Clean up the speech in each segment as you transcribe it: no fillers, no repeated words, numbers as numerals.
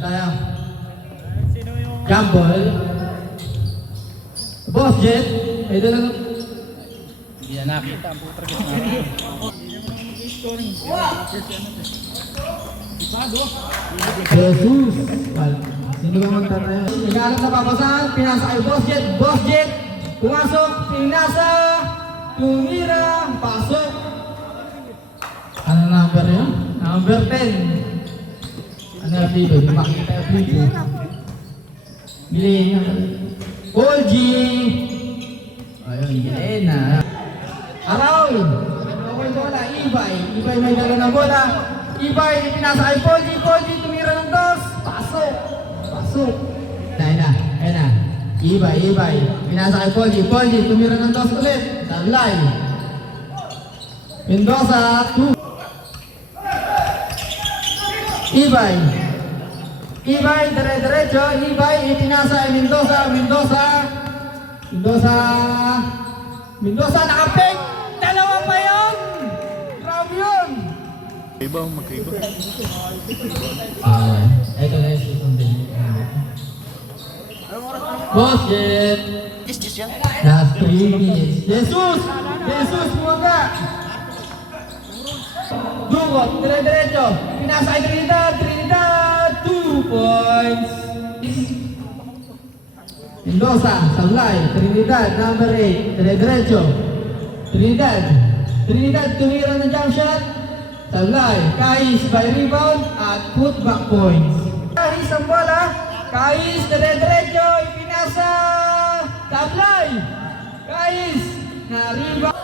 tayo. Jumble. Boss Jet. Ay, doon lang. Hindi na nakita ang putra ko. Hindi naman mag-scoring. Jesus. Sino ba magtatayo? Nag-aalam na papasahan. Pinasa kay Boss Jet. Boss Jet. Pumasok. Pinasa. Tumira. Pasok. Ano number yun? Number 10. Ano yung dito? Di makita yung dito. Bilhin niya. Paul G. Ayun, bilhin na. Araw. Okay, bola. Ibay. Ibay may dala ng bola. Ibay, pinasa kay Paul G. Paul G, tumira ng dos. Pasok. Pasok. Ayun na. Ayun na. Ibay, Ibay. Pinasa kay Paul G. Paul G, tumira ng dos ulit. Sablay. Mendoza, 2. Ibay. Ibay, dire-diretso. Ibay, ipinasa ay Mendoza. Mendoza, nakapik. Dalawang pa yun. Grabe yun. Iba, magkaiba. Ito na yung shoot on the Boss Jet. Last 3 minutes. Jesus, bumaga. Dugot, dire-diretso. Pinasa ay Trinidad. 2 points. Mendoza, sablay. Trinidad, number 8. Dire-diretso. Trinidad, tumira ng jump shot. Sablay. Kais by rebound at putback points. Kais ang bola. Kais, dire-diretso. Ipinasa. Sablay. Kais na rebound.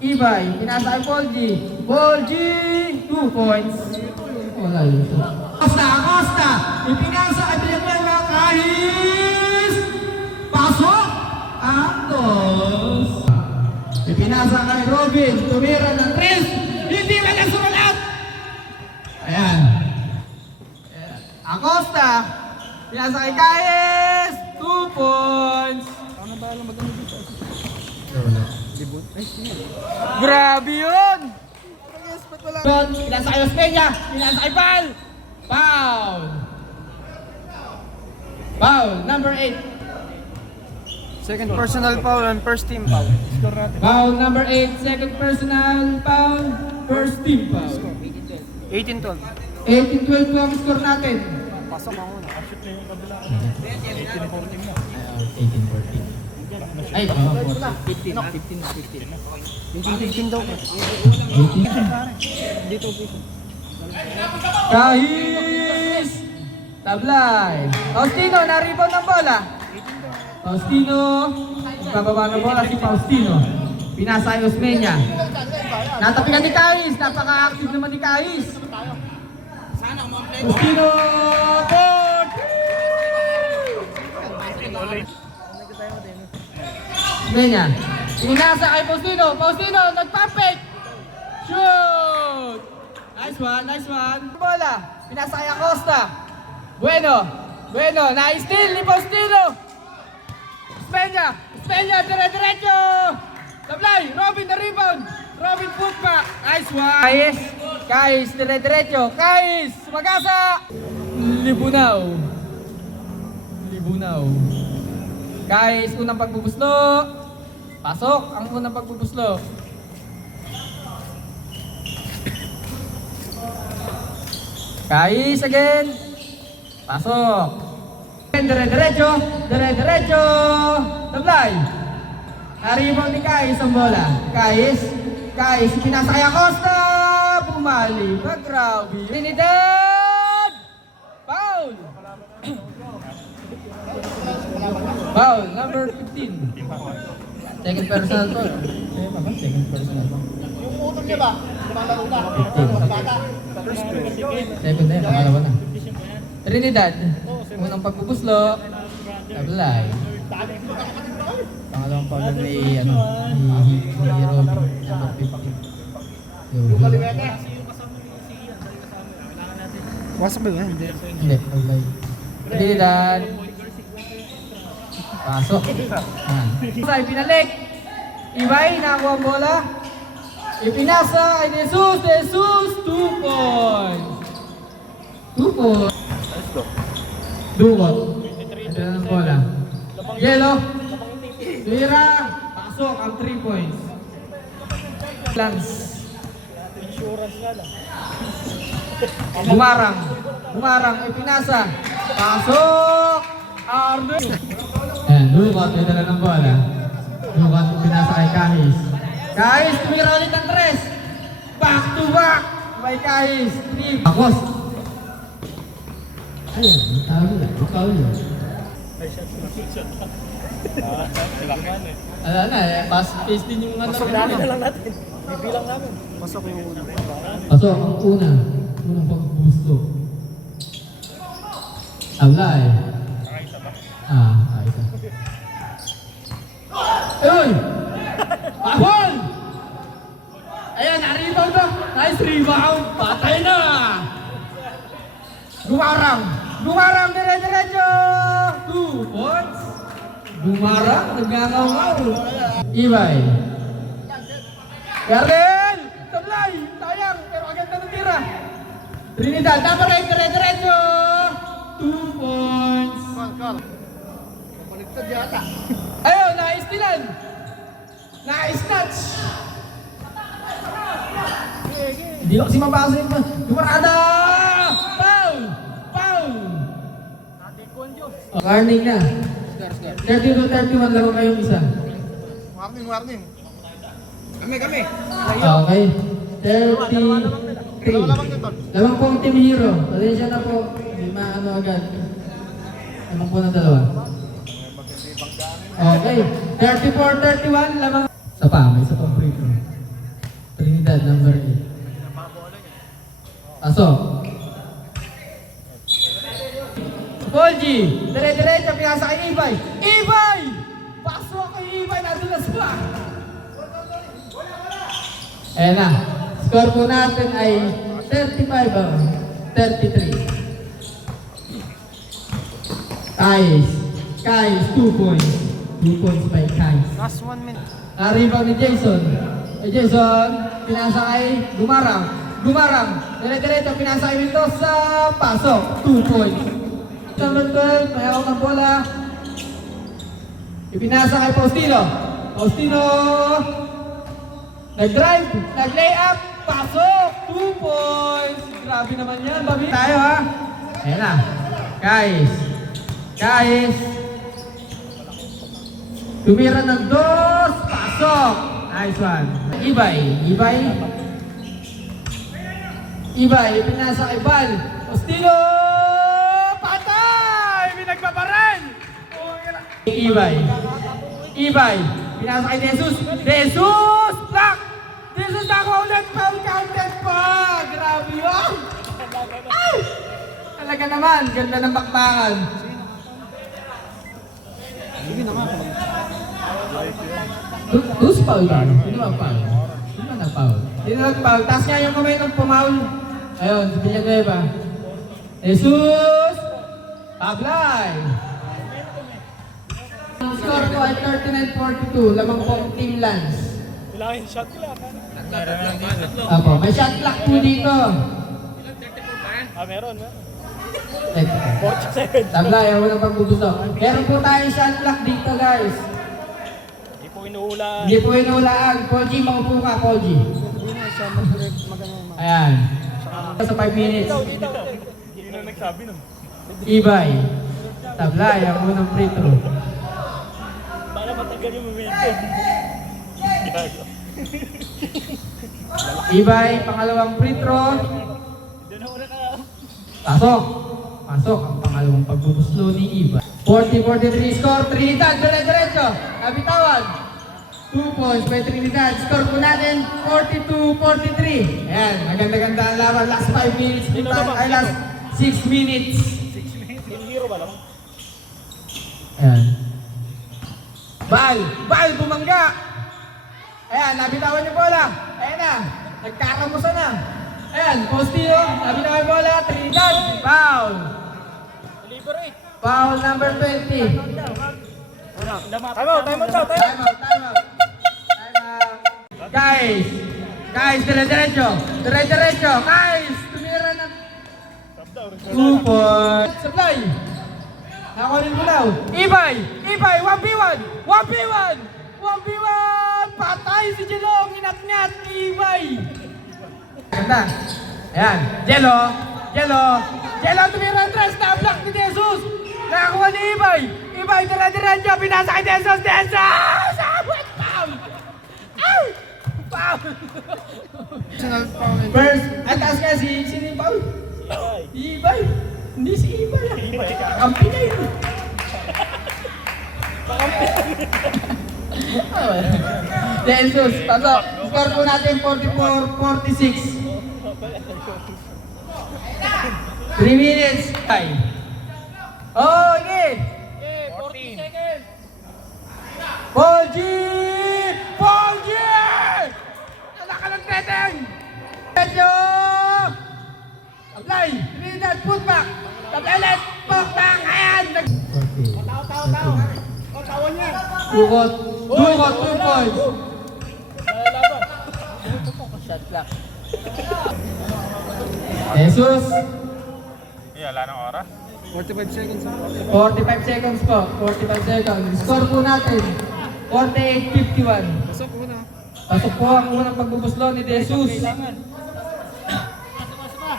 Ibay, pinasa ay Paul G, 2 points. Wala yun. Acosta, ipinasa ay Villanueva, Kahis, pasok, Antos. Ipinasa kay Robin, tumira ng 3, hindi na niya sumalat. Ayan. Acosta, pinasa kay Kahis, 2 points. Ano ba alam maganda dito? Libot? Ay, sino? Grabe yun! Yes, ba't wala? Pinasa kay Ospeña! Pinasa kay Paul! Foul! Number 8. Second personal foul and first team foul. Score natin. Foul number 8. Second personal foul. First team foul. 18-12. 18-12 po ang score natin. Pasok ako na. Shoot na yung kabila. 18-14 na. 18-14. Ay, 15 daw pa. 18. Dito, dito. Kahis! Tablay! Faustino, na-rebound ng bola. Faustino, bababa ng bola si Faustino. Pinasa ay Osmeña. Natapinan ni Kahis, napaka-active naman ni Kahis. Faustino, board! Osmeña. Pinasa kay Faustino. Faustino, nagpapik! Shoot! Nice one. Bola, pinasa kay Acosta. Bueno, na-steal ni Faustino. Osmeña, dire-diretso. Tablay, Robin na rebound. Robin putback. Nice one. Kais, dire-diretso. Kais, sumagasa. Libunaw. Kais, unang pagbubuslo. Pasok ang unang pagbubuslo. Kais again. Pasok. Dire-diretso. Tablay. Na-rebound ni Kais ang bola. Kais, pinasa kay Acosta. Bumali. Grabe. Trinidad. Foul. Foul, number 15. Second personal to. Second personal. Yung utol niya ba? Lumalaro na. 7 na yun, pangalawa na. Trinidad, unang pagbubuslo. Tablay. Pangalawang pagod ni Robin, number 15. Wasap ba yun? Hindi. Hindi, Tablay. Trinidad. Pasok. Ay, pinalik. Ibay, nakuha ang bola. Ipinasa ay Jesus, 2 points. 2 points. Dukot. Ito na ng bola. Yellow. Tumira. Pasok ang 3 points. Lance. Insurance nga lang. Bumarang. Bumarang. Ipinasa. Pasok. Arnold. Ayan, dukot. Ito na ng bola. Dukot. Ipinasa kay Kahis. Kahis. Tumira ulit ng 3. Back to back. May Kahis. 3. Akos. Ayun. Ikaw yun. Ala na eh. Fast-paced din yung ano. Pasok namin na lang natin. Bibilang namin. Pasok yung una. Pasok ang una. Unang pagbusto. Abla eh. Ayos na. Ayun! Ahol! Ayan, na-rebound na. Nice rebound. Patay na! Gumarang! Gumarang! Dire-diretso! 2 points. Gumarang. Nagngangaw-ngaw. Ibay. Garden! Sablay! Sayang! Pero agad na natira. Trinidad. Naparay! Dire-diretso! 2 points. Kal. Paligtad yata. Ayun! Naistilan! Naisnatch! Hindi ko kasi mabasa yun. Gumarada! Foul! Foul! Warning na. 32-31 lang kayong isa. Warning. Kami. Okay. 33. Lamang nito. Lamang po ang Team Hero. Pasensya na po. Hindi maano agad. Lamang po ng dalawa. Okay. 34-31. Lamang. Isa pa. May isa pang free throw. Trinidad number 8. Pasok. Polji. Dire-diretso. Pinasa kay Ibay. Ibay! Pasok kay Ibay. Nadulas pa. Ayan na. Score po natin ay 33. Kais, 2 points. 2 points by Kais. Last 1 minute. Rebound ni Jason. Jason, pinasa kay Gumarang. Dire-diretso, pinasa kay Mendoza. Pasok, 2 points. Number 12, may ako ng bola. Ipinasa kay Faustino. Nag-drive, nag-layup, pasok, 2 points. Grabe naman yan, babi. Tayo ha. Ayan na. Guys. Tumira ng 2, pasok. Nice one. Ibay, pinasa kay Bal. Ostino! Patay! Pinagpaparan! Ibay, pinasa kay Jesus. Block! Jesus nakuha ulit, foul counted pa! Grabe yun! Ay! Talaga naman, ganda ng bakbakan. Who's foul ba? Sino ang foul? Sino nag-foul? Taas nga yung kamay ng pumaul. Ayun, si Villanueva. Jesus! Pablay! Ang score ko ay 39-42. Lamang po ang Team Lance. Kailangan shot nila. Apo, may shot clock po dito. Meron. 40 seconds. Tabla, ayaw mo nang pagbubusto. Meron po tayong shot clock dito, guys. Hindi po inuulaan. Hindi po inuulaan. Polji, makupo ka, Polji. Ayan. Sa 5 minutes. Hindi na nagsabi nun. Ibay. Tabla, ayaw mo ng free throw. Para matagal yung momentum. Gago. Ibay, pangalawang free throw. Doon ako Pasok ang pangalawang pagbubuslo ni Ibay. 40-43 score. Trinidad, dire-diretso. Nabitawan. 2 points by Trinidad. Score po natin 42-43. Ayan, maganda-ganda ang laban. Last 5 minutes. Ay, last 6 minutes. 6 minutes. Yung hero ba lang? Ayan. Bal, bumangga. Ayan, nabitawan yung bola. Ayan na, nagkakamusa na. Ayan, Postino, nabitawan yung bola. Trinidad, foul. Delivery. Foul number 20. Time out. Time out. Guys, dire-diretso. Guys, tumira na. 2 points. Supply. Nakunin mo daw. Ibay! Ibay! 1v1! 1v1! 1v1! Patay si Jelong! Inat-ngat! Ibay! Ganda. Ayan. Jelo! Jelo! Jelo tumira ang tres! Na-block ni Jesus! Nakakuha ni Ibay! Ibay! Dira-diretso! Pinasa kay Jesus! Jesus! Awit! Foul! Ay! Foul! First, at taas nga sino yung foul? Ibay! Hindi si Ibay ah! Kampi na yun! Jesus! Pasok! Score po natin 44-46. 3 minutes! Ay! Oh, okay! 14 seconds. Paul G! Paul G! Wala ka ng teteng! Medyo! Apply! Trinidad, put back! Tablet! Put back! Ayan! Tao. O, tawan niya. Dukot! Dukot! 2 points! Laban. Shot clock. Jesus! Wala nang oras. 45 seconds po. 45 seconds. Score po natin. 48-51. Pasok po ang unang pagbubuslo ni Jesus.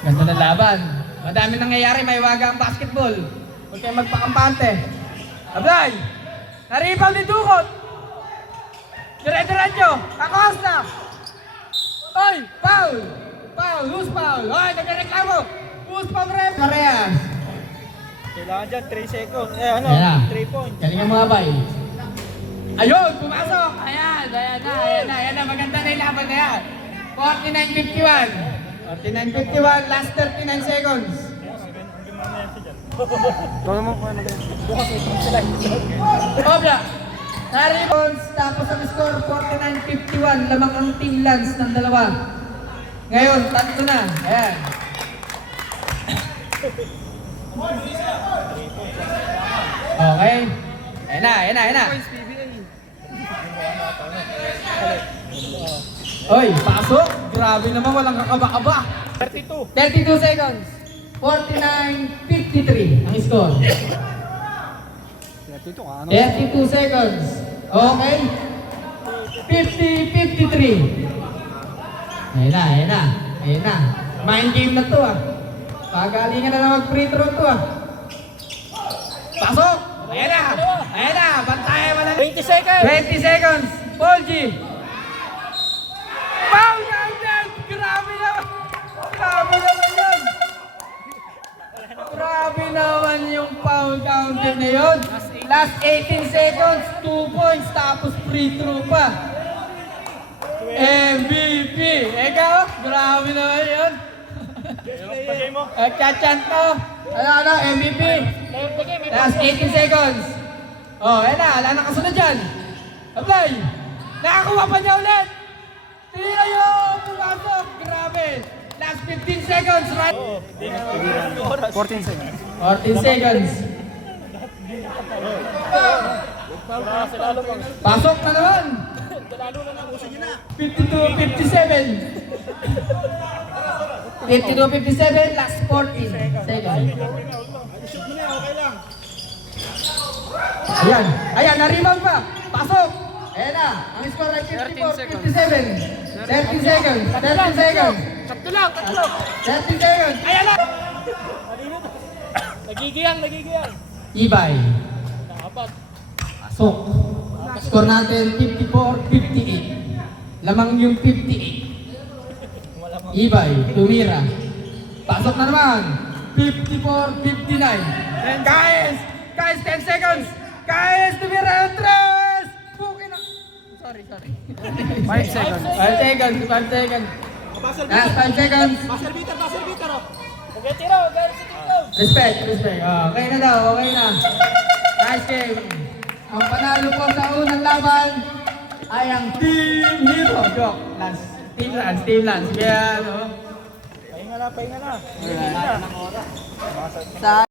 Ganda ng laban. Madami nangyayari. May waga ang basketball. Huwag kayong magpakampante. Ablay! Na-rebound ni Dukot. Dire-diretso. Acosta. Oy! Foul! Foul! Who's foul? Oy! Nagreklamo! Who's foul ref? Parehas. Kailangan dyan 3 seconds. Ayan na. 3 points. Galingan mga bay. Ayun! Pumasok! Ayan! Ayan na. Maganda na yung laban na yan. 49-51. 49-51. Last 39 seconds. Obra! Na-rebounds. Tapos ang score 49-51. Lamang ang team Lance ng dalawa. Ngayon, tatlo na. Ayan. Okay. Ayan na. Oy, pasok. Grabe naman, walang kakaba-kaba. 32. 32 seconds. 49-53 ang score. 32 seconds. Okay. 50-53. Ayan na. Mind game na to ah. Pagalingan na lang mag-free throw to ah. Pasok! Ayan na. Bantay mo na. 20 seconds. 20 seconds. Paul G. Foul counted! Grabe naman yun. Grabe naman yung foul counted na yun. Last 18 seconds, 2 points, tapos free throw pa. MVP! Ikaw, grabe naman yun. Bagay mo. Chachant mo. Ano, MVP. Last 18 seconds. Oh, ayan na. Wala na kasunod dyan. Apply. Nakakuha pa niya ulit. Tira yung pumasok. Grabe. Last 15 seconds, right? 14 seconds. 14 seconds. Pasok na naman. 52-57. 52-57, last 14 seconds. Ayan, na-rebound pa. Pasok. Ayan na. Ang score ay 54-57. 13 seconds. 13 seconds. Tatlo. 13 seconds. Ayan na. Nagigiyang. Ibay. Dapat. Pasok. Score natin 54-58. Lamang yung 58. Ibay, tumira. Pasok na naman. 54-59. Guys, 10 seconds. Guys, tumira ang tres. Pukin na. Sorry. 5 seconds. 5 seconds. Last 5 seconds. Buzzer beater. Okay, tiro. Gano'n sa TikTok. Respect. Okay na daw, okay na. Nice game. Ang panalo po sa unang laban ay ang Team Hero. Joke. Team Lance. Kaya ano. Pahinga na. Sa